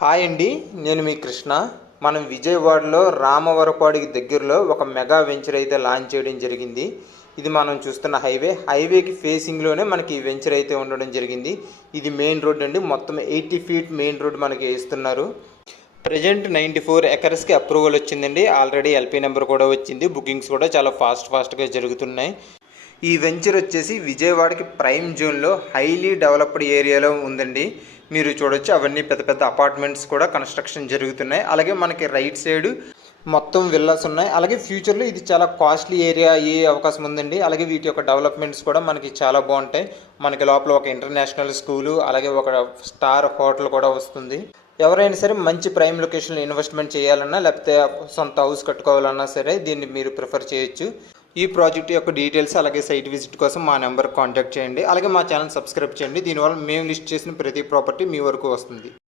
Hi అండి, నేను మీ కృష్ణ. మనం విజయవాడలో రామవరపాడికి దగ్గరలో ఒక మెగా వెంచర్ అయితే లాంచ్ చేయడం జరిగింది. ఇది మనం చూస్తున్న హైవేకి ఫేసింగ్లోనే మనకి ఈ వెంచర్ అయితే ఉండడం జరిగింది. ఇది మెయిన్ రోడ్ అండి. మొత్తం 80 ఫీట్ మెయిన్ రోడ్ మనకి ఇస్తున్నారు. ప్రజెంట్ 94 ఎకర్స్కి అప్రూవల్ వచ్చిందండి. ఆల్రెడీ ఎల్పీ నెంబర్ కూడా వచ్చింది. బుకింగ్స్ కూడా చాలా ఫాస్ట్గా జరుగుతున్నాయి. ఈ వెంచర్ వచ్చేసి విజయవాడకి ప్రైమ్ జోన్లో హైలీ డెవలప్డ్ ఏరియాలో ఉందండి. మీరు చూడొచ్చు, అవన్నీ పెద్ద పెద్ద అపార్ట్మెంట్స్ కూడా కన్స్ట్రక్షన్ జరుగుతున్నాయి. అలాగే మనకి రైట్ సైడ్ మొత్తం విల్లాస్ ఉన్నాయి. అలాగే ఫ్యూచర్లో ఇది చాలా కాస్ట్లీ ఏరియా అయ్యే అవకాశం ఉందండి. అలాగే వీటి యొక్క డెవలప్మెంట్స్ కూడా మనకి చాలా బాగుంటాయి. మనకి లోపల ఒక ఇంటర్నేషనల్ స్కూలు, అలాగే ఒక స్టార్ హోటల్ కూడా వస్తుంది. ఎవరైనా సరే మంచి ప్రైమ్ లొకేషన్లో ఇన్వెస్ట్మెంట్ చేయాలన్నా, లేకపోతే సొంత హౌస్ కట్టుకోవాలన్నా సరే దీన్ని మీరు ప్రిఫర్ చేయొచ్చు. ఈ ప్రాజెక్ట్ యొక్క డీటెయిల్స్ అలాగే సైట్ విజిట్ కోసం మా నెంబర్ కాంటాక్ట్ చేయండి. అలాగే మా ఛానల్ సబ్స్క్రైబ్ చేయండి. దీనివల్ల మేము లిస్ట్ చేసిన ప్రతి ప్రాపర్టీ మీ వరకు వస్తుంది.